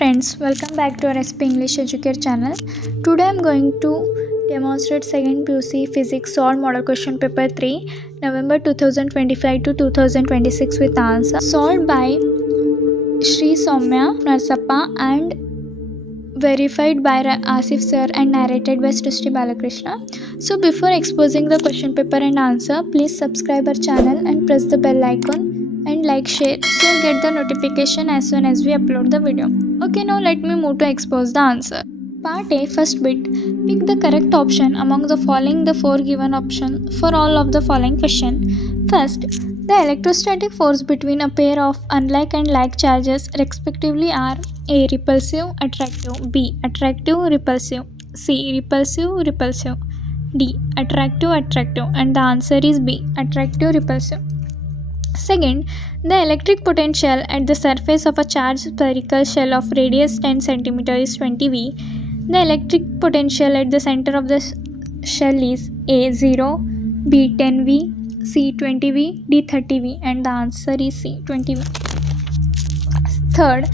friends, welcome back to our SP English Educare channel. Today I am going to demonstrate 2nd PUC Physics solved model question paper 3 November 2025 to 2026 with answer solved by Sri Soumya Narsappa and verified by Asif sir and narrated by Srishti Balakrishna. So before exposing the question paper and answer, please subscribe our channel and press the bell icon and like, share, so you'll get the notification as soon as we upload the video. Okay, now let me move to expose the answer. Part A, first bit. Pick the correct option among the following the 4 given option for all of the following question. First, the electrostatic force between a pair of unlike and like charges respectively are A. Repulsive, attractive, B. Attractive, repulsive, C. Repulsive, repulsive, D. Attractive, attractive, and the answer is B. Attractive, repulsive. Second, the electric potential at the surface of a charged spherical shell of radius 10 cm is 20 V. The electric potential at the center of the shell is A. 0, B. 10 V, C. 20 V, D. 30 V, and the answer is C. 20 V. Third,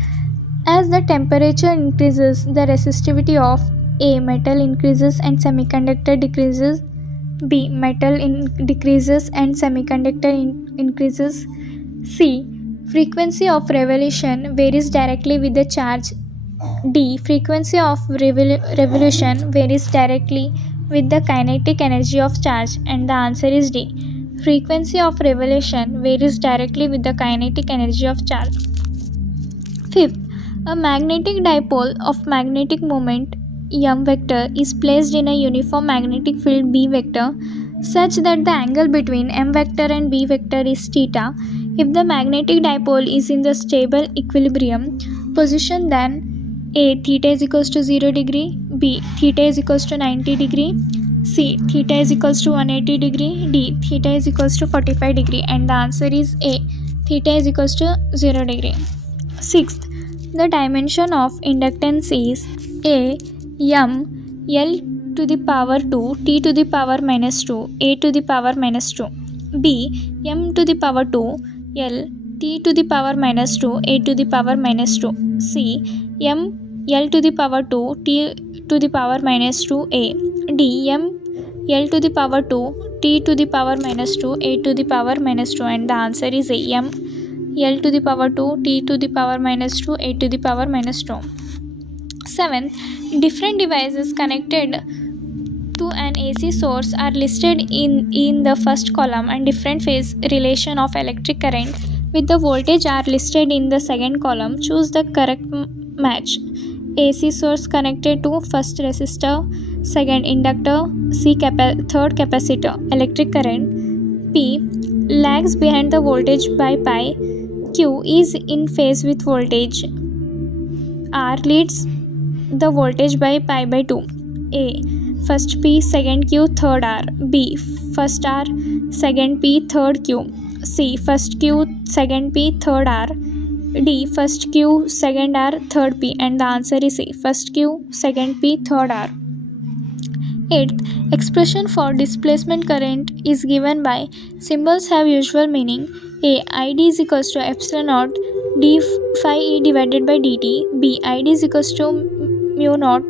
as the temperature increases, the resistivity of A. Metal increases and semiconductor decreases. B. Metal decreases and semiconductor increases. C. Frequency of revolution varies directly with the charge. D. Frequency of revolution varies directly with the kinetic energy of charge, and the answer is D. Frequency of revolution varies directly with the kinetic energy of charge. Fifth, a magnetic dipole of magnetic moment M vector is placed in a uniform magnetic field B vector such that the angle between M vector and B vector is theta. If the magnetic dipole is in the stable equilibrium position, then A. Theta is equals to 0 degree, B. Theta is equals to 90 degree, C. Theta is equals to 180 degree, D. Theta is equals to 45 degree, and the answer is A. Theta is equals to 0 degree. Sixth, the dimension of inductance is A. M L to the power 2 T to the power minus 2 A to the power minus 2, B. M to the power 2 L T to the power minus 2 A to the power minus 2, C. M L to the power 2 T to the power minus 2 A, D. M L to the power 2 T to the power minus 2 A to the power minus 2, and the answer is A. M L to the power 2 T to the power minus 2 A to the power minus 2. 7. Different devices connected to an AC source are listed in the first column, and different phase relation of electric current with the voltage are listed in the second column. Choose the correct match. AC source connected to first resistor, second inductor, C. third capacitor. Electric current P lags behind the voltage by pi. Q is in phase with voltage. R leads the voltage by pi by 2. A. First P, second Q, third R. B. First R, second P, third Q. C. First Q, second P, third R. D. First Q, second R, third P, and the answer is C. First Q, second P, third R. 8th, expression for displacement current is given by symbols have usual meaning. A. ID is equals to epsilon naught d phi E divided by dt. B. ID is equals to mu naught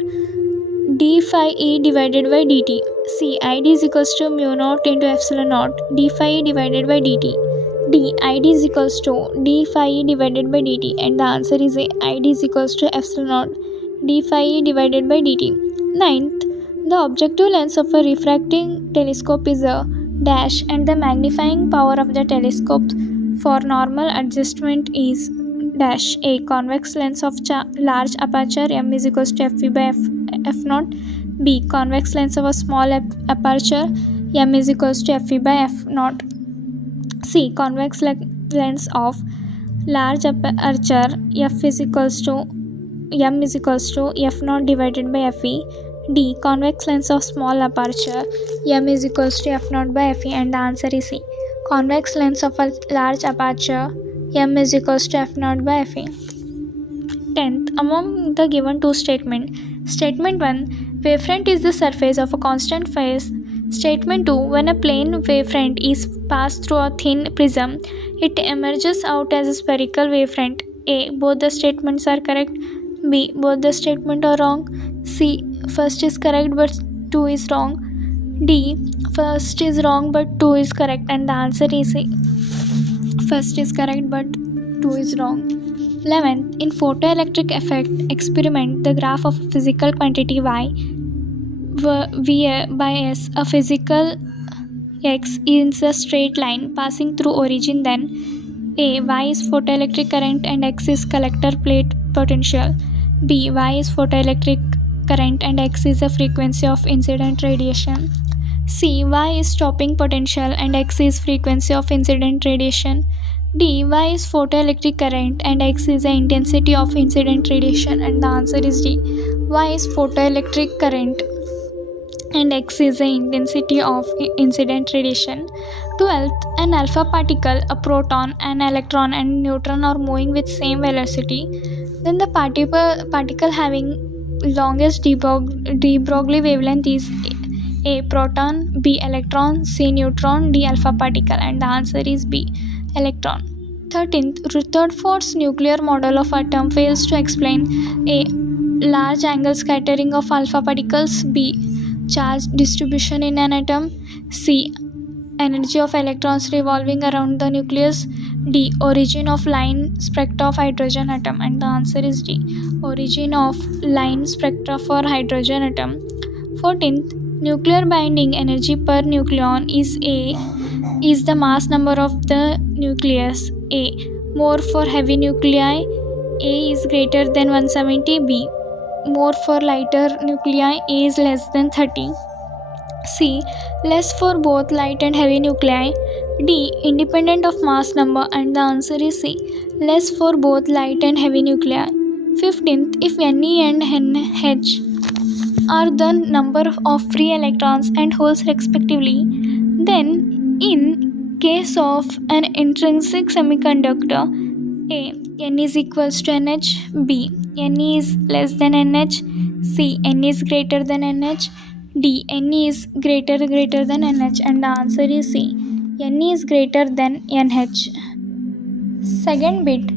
d phi E divided by dt. C. ID is equals to mu naught into epsilon naught d phi E divided by dt. D. ID is equals to d phi E divided by dt, and the answer is A. ID is equals to epsilon naught d phi E divided by dt. 9th, the objective lens of a refracting telescope is a dash, and the magnifying power of the telescope for normal adjustment is dash. A. Convex lens of large aperture M is equals to Fv by f naught. B. Convex lens of a small aperture M is equals to Fv by f naught. C. Convex lens of large aperture F is equals to M is equals to f naught divided by Fe. D. Convex lens of small aperture M is equals to f naught by Fe, and the answer is C. Convex lens of a large aperture M is equals to f naught by Fe. 10th, among the given two statements. Statement 1, wavefront is the surface of a constant phase. Statement 2, when a plane wavefront is passed through a thin prism, it emerges out as a spherical wavefront. A. Both the statements are correct. B. Both the statement are wrong. C. First is correct but 2 is wrong. D. First is wrong but 2 is correct, and the answer is A. First is correct but 2 is wrong. 11th, in photoelectric effect experiment, the graph of a physical quantity y v by s, a physical x is a straight line passing through origin. Then A. Y is photoelectric current and x is collector plate potential. B. Y is photoelectric current and x is the frequency of incident radiation. C. Y is stopping potential and x is frequency of incident radiation. D. Y is photoelectric current and x is the intensity of incident radiation, and the answer is D. Y is photoelectric current and x is the intensity of incident radiation. 12th, an alpha particle, a proton, an electron and neutron are moving with same velocity. Then the particle having longest de Broglie wavelength is A. Proton, B. Electron, C. Neutron, D. Alpha particle, and the answer is B. Electron. 13th, Rutherford's nuclear model of atom fails to explain A. Large angle scattering of alpha particles, B. Charge distribution in an atom, C. Energy of electrons revolving around the nucleus, D. Origin of line spectra of hydrogen atom, and the answer is D. Origin of line spectra for hydrogen atom. 14th, nuclear binding energy per nucleon is the mass number of the nucleus. A. More for heavy nuclei, A is greater than 170. B. More for lighter nuclei, A is less than 30. C. Less for both light and heavy nuclei. D. Independent of mass number, and the answer is C. Less for both light and heavy nuclei. 15th, if Ne and NH are the number of free electrons and holes respectively, then in case of an intrinsic semiconductor, A. N is equals to NH, B. Ne is less than NH, C. Ne is greater than NH, D. Ne is greater than NH, and the answer is C. Ne is greater than NH. Second bit,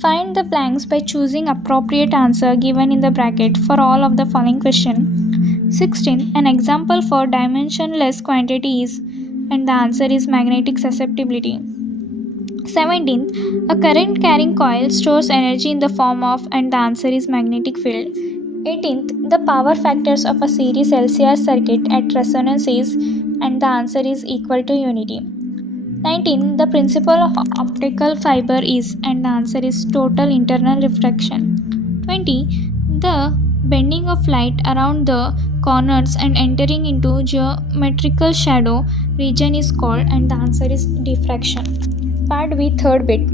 find the blanks by choosing appropriate answer given in the bracket for all of the following question. 16. An example for dimensionless quantity is, and the answer is magnetic susceptibility. 17th, a current carrying coil stores energy in the form of, and the answer is magnetic field. 18th, the power factors of a series LCR circuit at resonance is, and the answer is equal to unity. 19. The principle of optical fiber is, and the answer is total internal refraction. 20. The bending of light around the corners and entering into geometrical shadow region is called, and the answer is diffraction. Part B, third bit.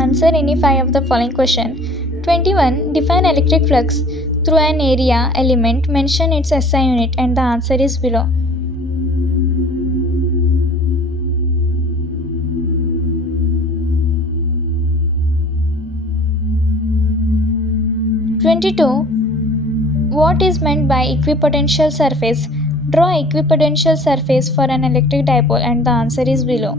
Answer any 5 of the following question. 21. Define electric flux through an area element. Mention its SI unit, and the answer is below. 22. What is meant by equipotential surface? Draw equipotential surface for an electric dipole, and the answer is below.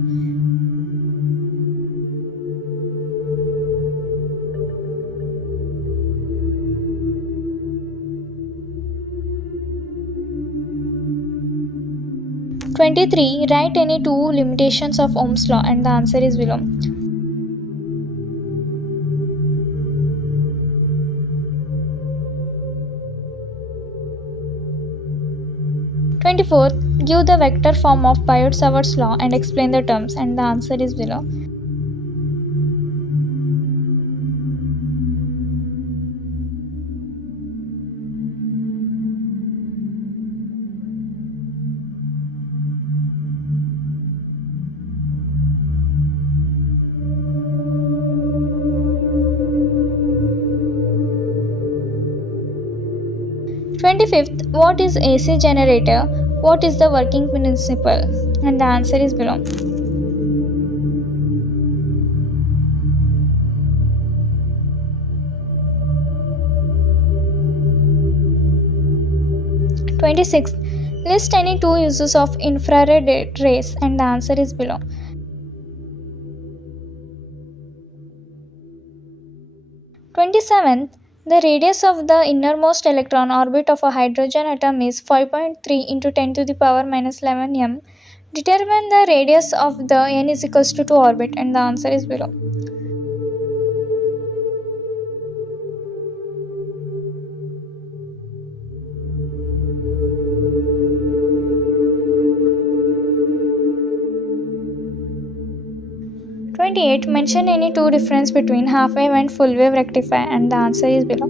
23. Write any 2 limitations of Ohm's law, and the answer is below. 24. Give the vector form of Biot-Savart's law and explain the terms, and the answer is below. 25th, what is AC generator? What is the working principle? And the answer is below. 26th, list any 2 uses of infrared rays, and the answer is below. 27th, The radius of the innermost electron orbit of a hydrogen atom is 5.3 into 10 to the power minus 11 m. Determine the radius of the n is equals to 2 orbit, and the answer is below. #28. Mention any two difference between half wave and full wave rectifier, and the answer is below.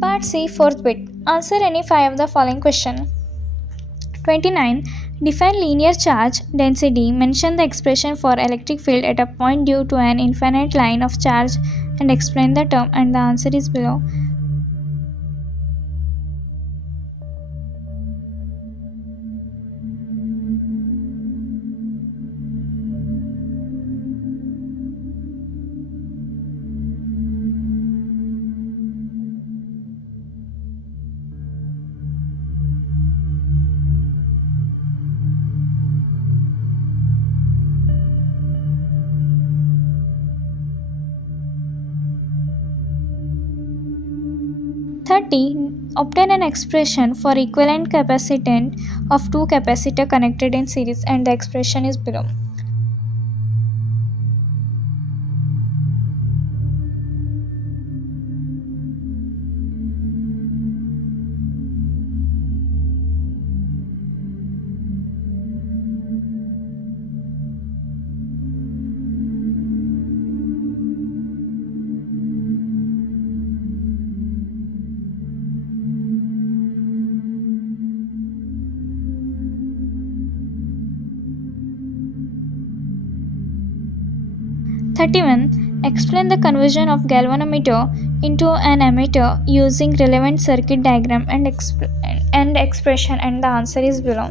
Part C, fourth bit. Answer any 5 of the following question. 29. Define linear charge density. Mention the expression for electric field at a point due to an infinite line of charge and explain the term, and the answer is below. Obtain an expression for equivalent capacitance of two capacitors connected in series, and the expression is below. Explain the conversion of galvanometer into an ammeter using relevant circuit diagram and expression, and the answer is below.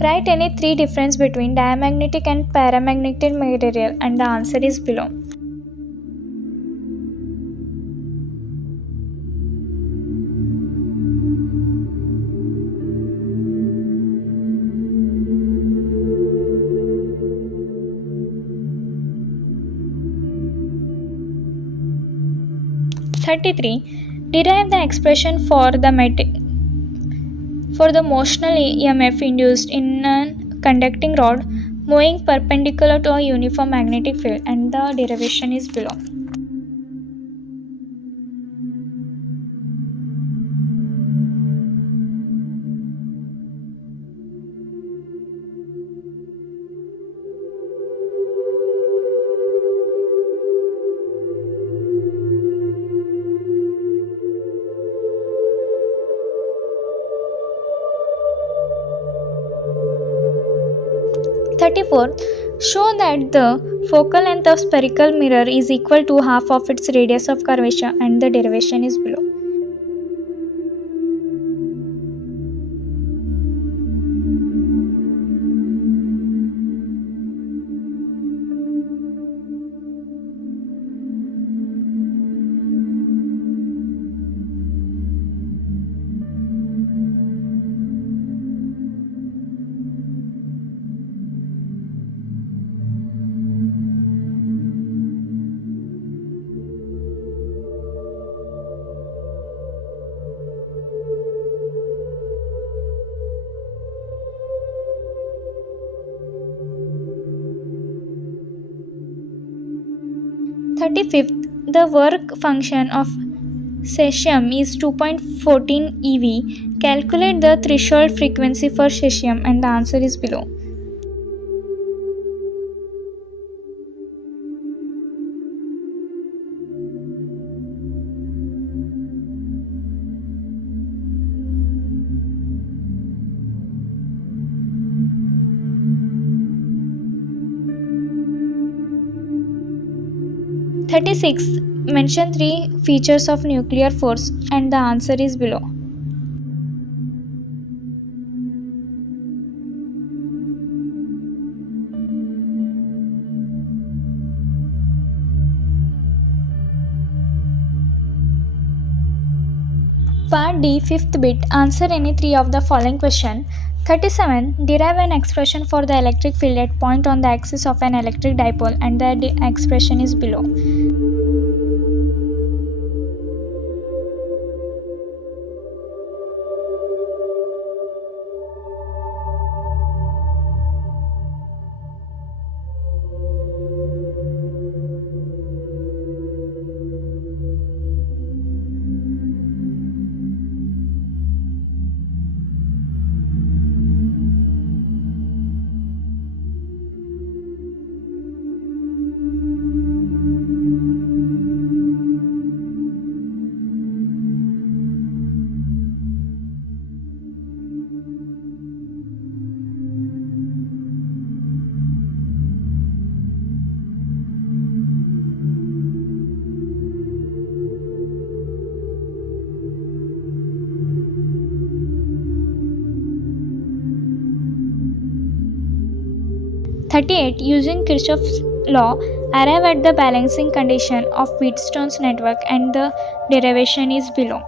Write any three difference between diamagnetic and paramagnetic material, and the answer is below. Derive the expression for the motional EMF induced in a conducting rod moving perpendicular to a uniform magnetic field, and the derivation is below. Show that the focal length of spherical mirror is equal to half of its radius of curvature, and the derivation is below. The work function of cesium is 2.14 eV. Calculate the threshold frequency for cesium, and the answer is below. (36) Mention 3 features of nuclear force, and the answer is below. Part D, 5th bit. Answer any 3 of the following question. 37. Derive an expression for the electric field at point on the axis of an electric dipole, and the expression is below. 38. Using Kirchhoff's law, arrive at the balancing condition of Wheatstone's network, and the derivation is below.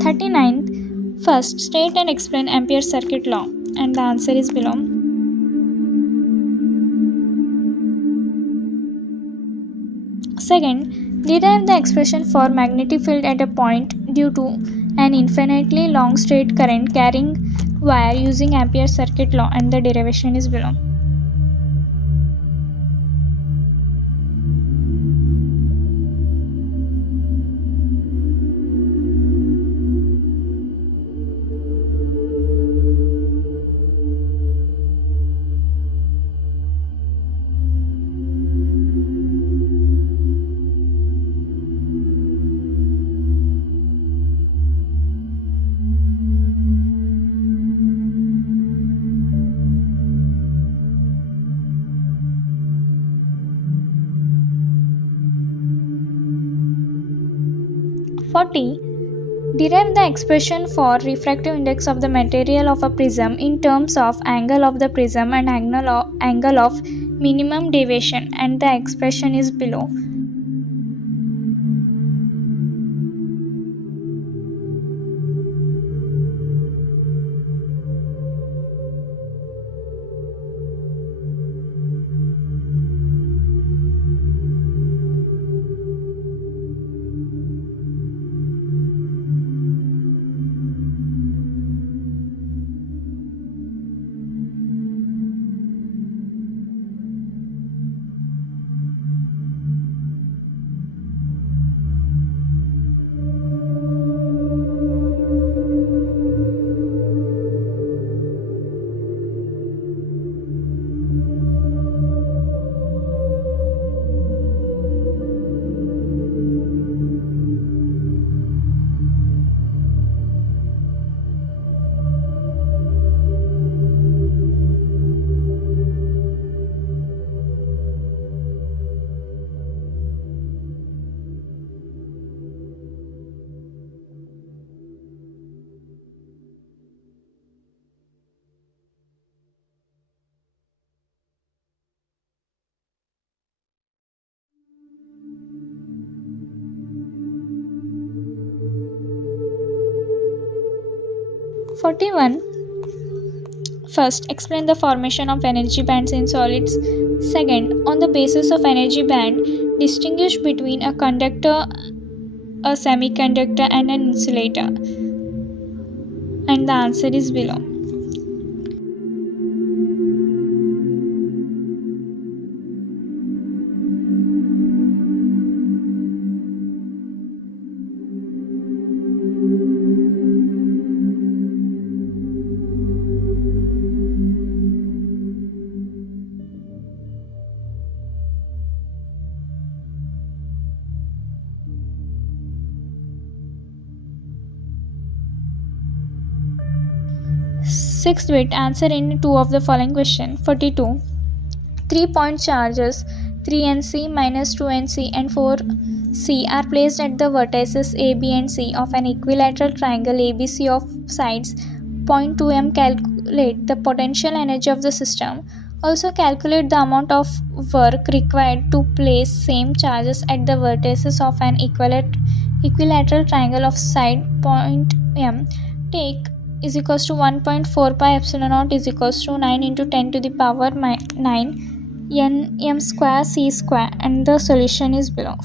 39th. First, state and explain Ampere's circuit law, and the answer is below. Second, derive the expression for magnetic field at a point due to an infinitely long straight current carrying wire using Ampere's circuit law, and the derivation is below. 40. Derive the expression for refractive index of the material of a prism in terms of angle of the prism and angle of minimum deviation, and the expression is below. 41. First, explain the formation of energy bands in solids. Second, on the basis of energy band, distinguish between a conductor, a semiconductor, and an insulator. And the answer is below. Sixth bit, answer in two of the following question. 42. 3-point charges 3Nc minus 2Nc and 4C are placed at the vertices A, B and C of an equilateral triangle ABC of sides 0.2m. Calculate the potential energy of the system. Also calculate the amount of work required to place same charges at the vertices of an equilateral triangle of side 0.m. Take is equals to 1.4 pi epsilon naught is equals to 9 into 10 to the power 9 nm square c square, and the solution is below.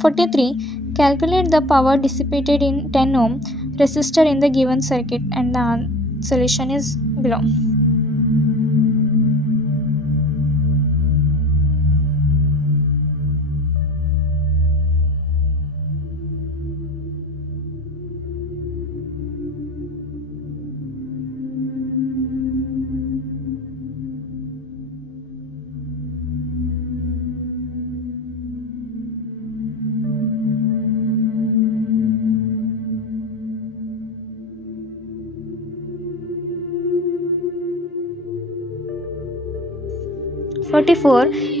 43. Calculate the power dissipated in 10 ohm resistor in the given circuit, and the solution is below.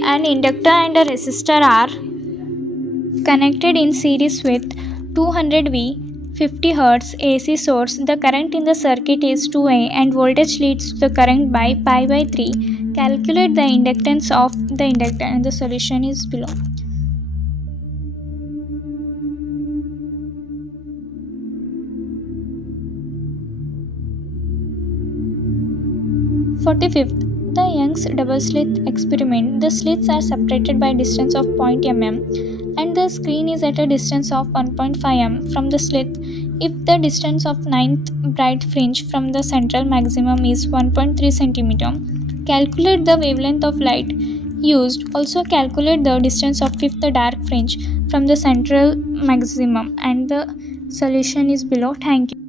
An inductor and a resistor are connected in series with 200V 50 Hz AC source. The current in the circuit is 2A and voltage leads to the current by pi by 3. Calculate the inductance of the inductor, and the solution is below. 45th. The Young's double slit experiment. The slits are separated by a distance of 0.0 mm and the screen is at a distance of 1.5 mm from the slit. If the distance of ninth bright fringe from the central maximum is 1.3 cm, calculate the wavelength of light used. Also calculate the distance of fifth dark fringe from the central maximum, and the solution is below. Thank you.